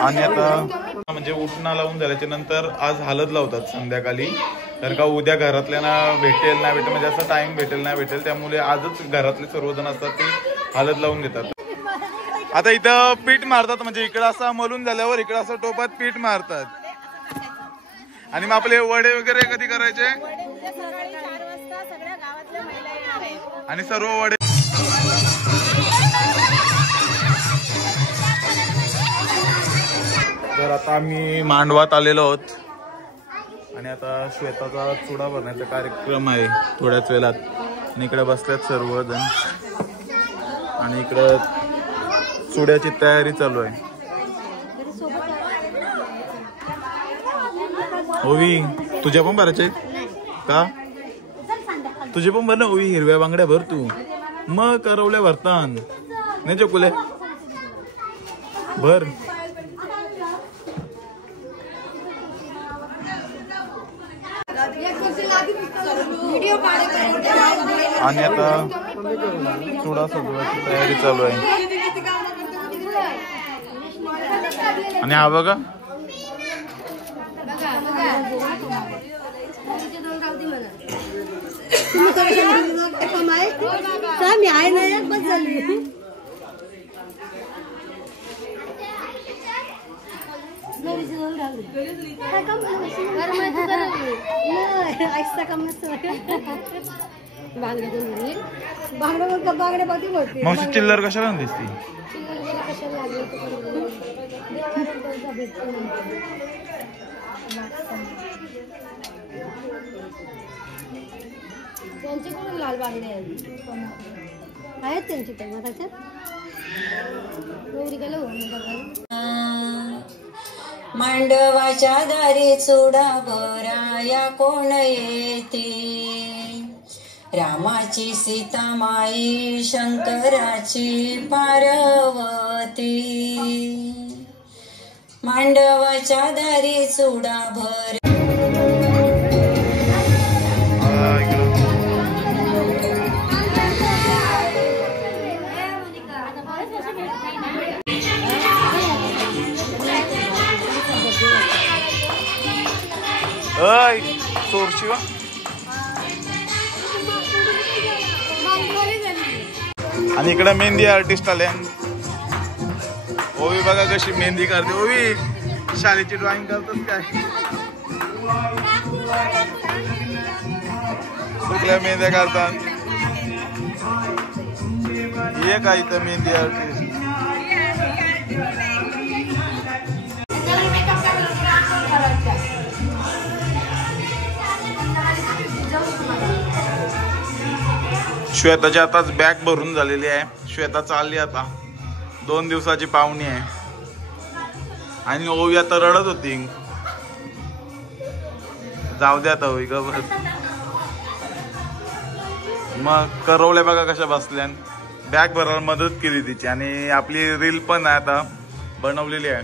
आणि आता म्हणजे उठणा लावून झाल्याच्या नंतर आज हळद लावतात संध्याकाळी, तर का उद्या घरातल्यांना भेटेल नाही भेटेल म्हणजे असं टाइम भेटेल नाही भेटेल, त्यामुळे आजच घरातले सर्वजण असतात ते हळद लावून घेतात. आता इथं पीठ मारतात, म्हणजे इकडं असं मलून झाल्यावर इकडं असं टोपात पीठ मारतात. आणि मग आपले वडे वगैरे कधी करायचे? आणि सर्व वडे तर आता आम्ही मांडवात आलेलो आहोत आणि आता श्वेताचा चुडा भरण्याचा कार्यक्रम आहे थोड्याच वेळात. आणि इकडे बसल्यात सर्वजण आणि इकडं चुड्याची तयारी चालू आहे. ओवी तुझ्या पण भरायचे का? तुझे पण भर ना ओवी, हिरव्या बांगड्या भर तू. मग करवल्या भरतान नाही चकुले भर. आणि आता चुडा सजवायची तयारी चालू आहे. आणि हा बघा मी आहे ना बस झाली. मावशी चिल्लर कशाला दिसती? त्यांच्याकडून लाल बांगडे आहेत त्यांची टमाटाच्या मांडवाच्या दारी चुडा भराया कोण येते, रामाची सीतामाई शंकराची पार्वती. मांडवाच्या दारी चुडा भर चोरशिवा. आणि इकडे मेहंदी आर्टिस्ट आले. ओवी बघा कशी मेहंदी काढते. ओवी शाळेची ड्रॉइंग करतात काय? कुठल्या मेहंद्या काढतात? ये काय इथं मेहंदी आर्टिस्ट. श्वेताची आताच बॅग भरून झालेली आहे. श्वेता चालली आता, 2 दिवसाची पाहुणी आहे. आणि ओवी आता रडत होती. जाऊ दे आता ओवी ग बस. मग करवल्या बघा कशा बसल्या. बॅग भरायला मदत केली तिची. आणि आपली रील पण आहे आता बनवलेली आहे.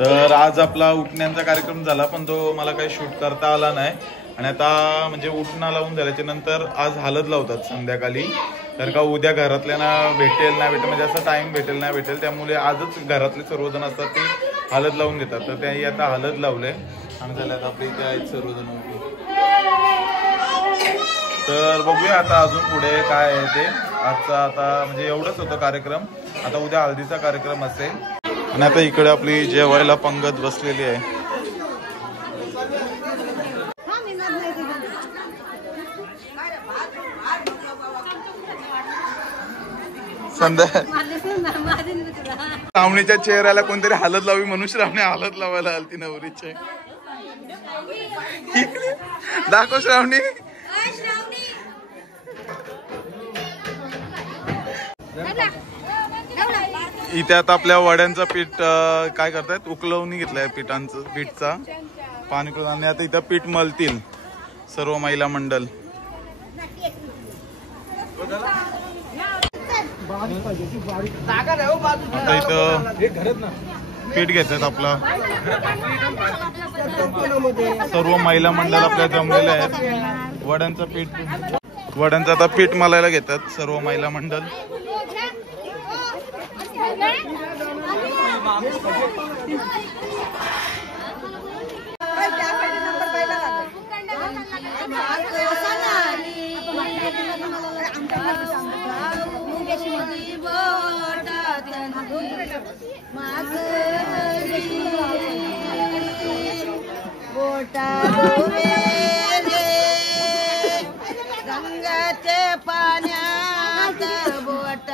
तर आज आपला उठण्याचा कार्यक्रम झाला, पण तो मला काही शूट करता आला नाही. आणि आता म्हणजे उठणं लावून झाल्याच्या नंतर आज हळद लावतात संध्याकाळी. तर का उद्या घरातल्यांना भेटेल नाही भेटेल, म्हणजे असं टाइम भेटेल नाही भेटेल, त्यामुळे आजच घरातले सर्वजण असतात ते हळद लावून देतात. तर त्याही आता हळद लावले आणि झाल्यात आपले इथे आहेत सर्वजण. तर बघूया आता अजून पुढे काय आहे ते. आजचा आता म्हणजे एवढंच होतं कार्यक्रम. आता उद्या हळदीचा कार्यक्रम असेल. आणि आता इकडे आपली जेवायला पंगत बसलेली आहे. श्रावणीच्या चेहऱ्याला कोणतरी हळद लावी म्हणून श्रावणी हळद लावायला आलती नवरीचे. दाखव श्रावणी. इथे आता आपल्या वड्यांचं पीठ काय करतायत, उकलवून घेतलंय पीठचा पाणी करून. आणि आता इथं पीठ मळतील सर्व महिला मंडळ. आता इथं पीठ घेतात आपला. सर्व महिला मंडळ आपल्या जमलेले आहेत. वड्यांचं आता पीठ मळायला घेतात सर्व महिला मंडळ. गंगाचे पाण्यात बोट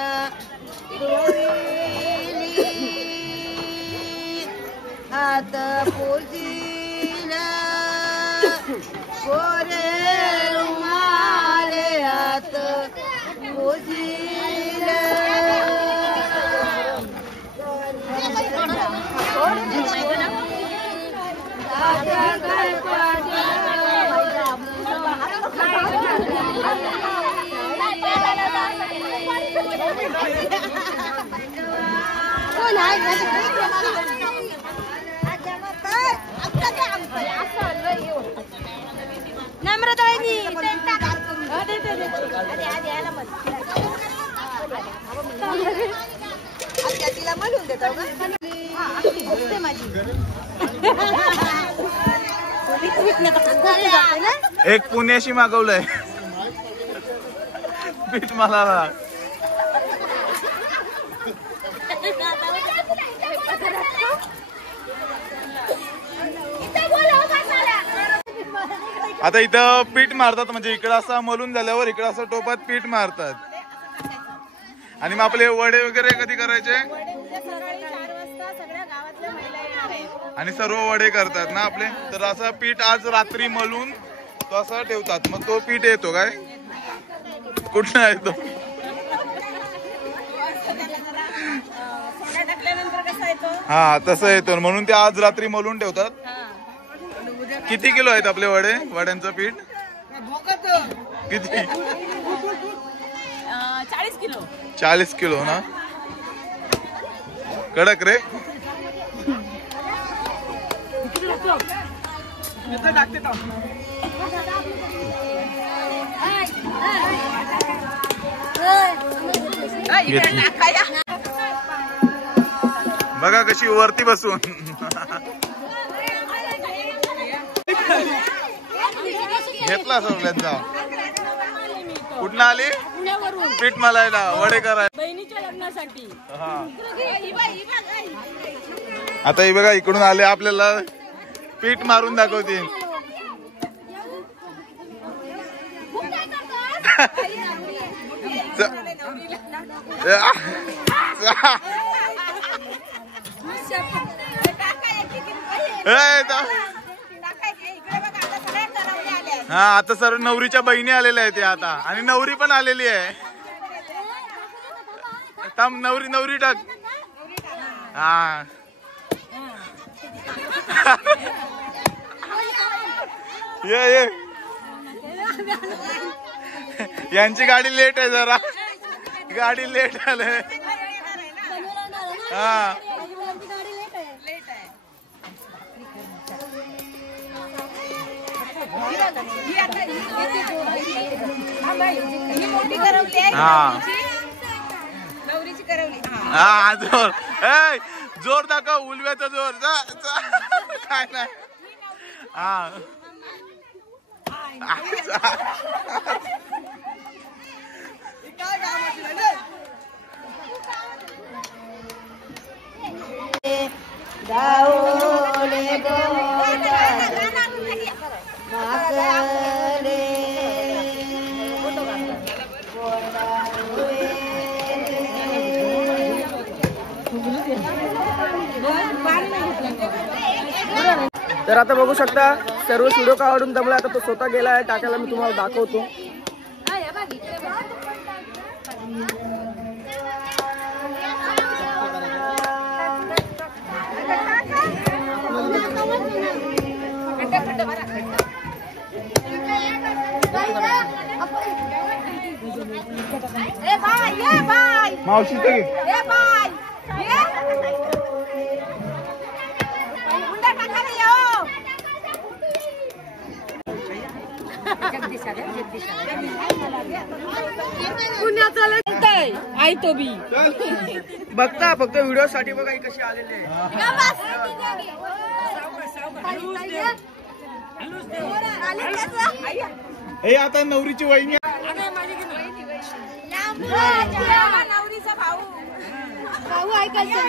एक पुण्याशी मागवलंय पीठ मला आता इथं पीठ मारतात म्हणजे इकडं असं मलून झाल्यावर इकडं असं टोपात पीठ मारतात आणि मग आपले वडे वगैरे कधी करायचे आणि सर्व वडे करतात ना आपले तर असं पीठ आज रात्री मलून तो असं ठेवतात मग तो पीठ येतो काय कुठं येतो हा तसं येतो म्हणून ते आज रात्री मलून ठेवतात. किती किलो आहेत आपले वडे वड्यांचं पीठ किती 40 किलो ना कडक रे बघा कशी वरती बसून घेतला सगळ्यांचा कुठं आली पीठ मलायला वडे करायला बहिणीच्या लग्नासाठी. आता ही बघा इकडून आले आपल्याला पीठ मारून दाखवते हा आता सर्व नवरीच्या बहिणी आलेल्या आहेत आता आणि नवरी पण आलेली आहे नवरी टाक हा ये यांची गाडी लेट आहे जरा गाडी लेट आले हा हा जोर जोर दाखव उलव्याचा जोर काय नाही हा तर आता बघू शकता सर्व व्हिडिओ काढून त्यामुळे आता तो स्वतः गेला आहे टाकायला मी तुम्हाला दाखवतो. मावशी आई तो बी बघता फक्त व्हिडिओ साठी बघा कशी आलेली हे आता नवरीची वहिनी नवरीचा भाऊ भाऊ ऐकायचं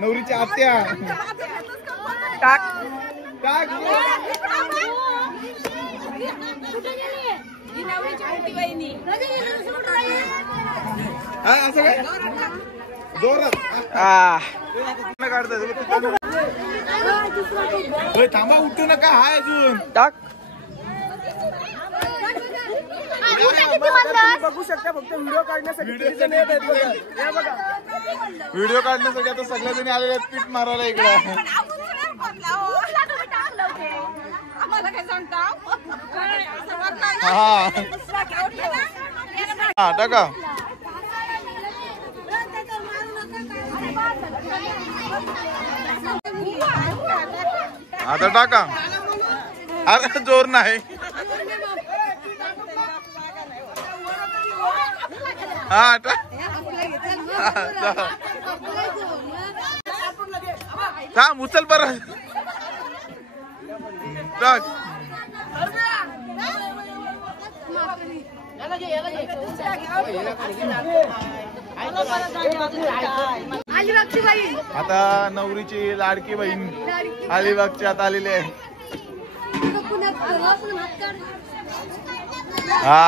नवरीच्या आत्या टाक टाक असं काय जोरात काढतात होय, थांबा उठू नका हाय अजून. टाक. म्हणलं बघू शकता फक्त व्हिडिओ काढण्यासाठी किती जण येत आहेत बघा. हे बघा. व्हिडिओ काढण्यासाठी आता सगळ्याजणी आलेले आहेत पीठ मारायला इकडे. आम्हाला काय सांगता हा हा टाका. आता टाका. अरे जोर नाही. हा थांब उचल परत टाक. अलिबागची बाई आता नवरीची लाडकी बहीण अलिबागची आता आलेली आहे. हा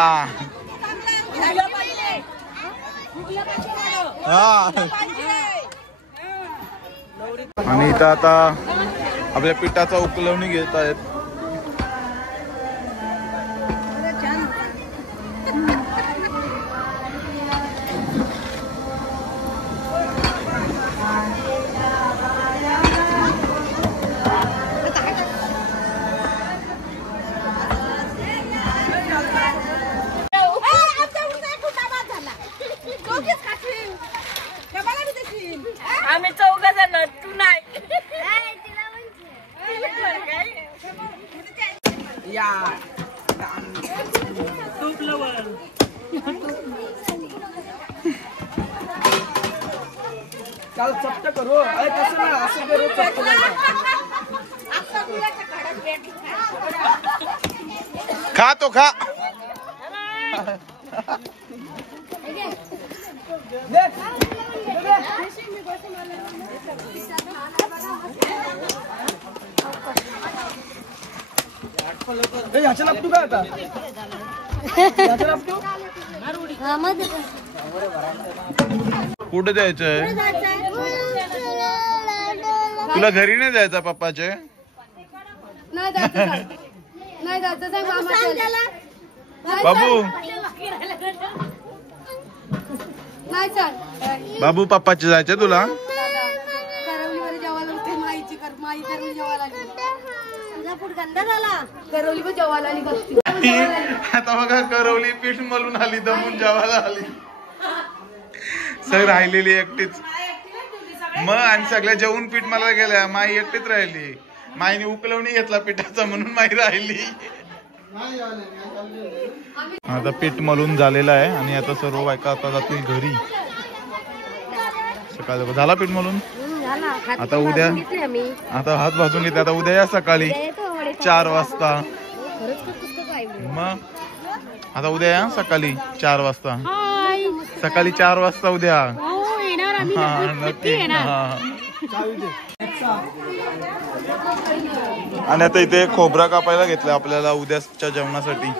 हा. आणि इथं आता आपल्या पिठाचा उकलवणी घेत आहेत. आम्ही 4 जण तू नाही या चाल चपट करू. अरे कसं ना असं करू चपट. खा तो खा. ह्याच्या लागतो का आता. ह्याच्या लागतो. कुठे जायचंय तुला? घरी नाही जायचं पप्पाचे? नाही जायचं नाही जायचं सांग मामा. बाबू नाही चाल बाबू पप्पाचे जायचे तुला? करवलीवर जेवायला होते. माईची कर माई करवली जेवायला आली. तुझा फूट गंदा झाला. करवली पण जेवायला आली बघती. आता बघा करवली पीठ मलून आली दमून जेवायला आली. सगळी राहिलेली एकटीच. मग आणि सगळ्या जेवून पीठ मला गेल्या. माई एकटीच राहिली. माईने उकलवणी घेतला पिठाचा म्हणून माई राहिली. आता पीठ मलून झालेलं आहे आणि आता सर्व बायका आता जातील घरी. सकाळ झाला पीठ मलून. आता उद्या आता हात भाजून घेतले. आता उद्या या सकाळी 4 वाजता. मग आता उद्या या सकाळी 4 वाजता. सकाळी 4 वाजता उद्या. हा नक्की. आणि आता इथे खोबरा कापायला घेतला आपल्याला उद्याच्या जेवणासाठी.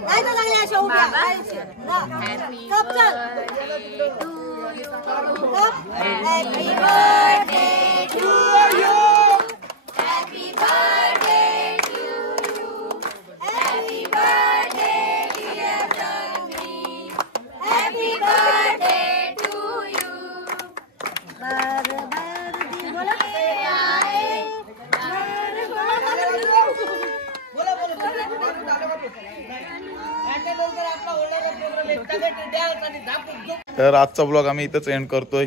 नाही तर लागले अशा उभ्या कप चल happy birthday to you happy birthday to you happy birthday dear Tanvi happy birthday to you बर बर दी बोला तर आजचा ब्लॉग आम्ही इथंच एंड करतोय.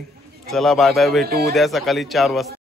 चला बाय बाय, भेटू उद्या सकाळी 4 वाजता.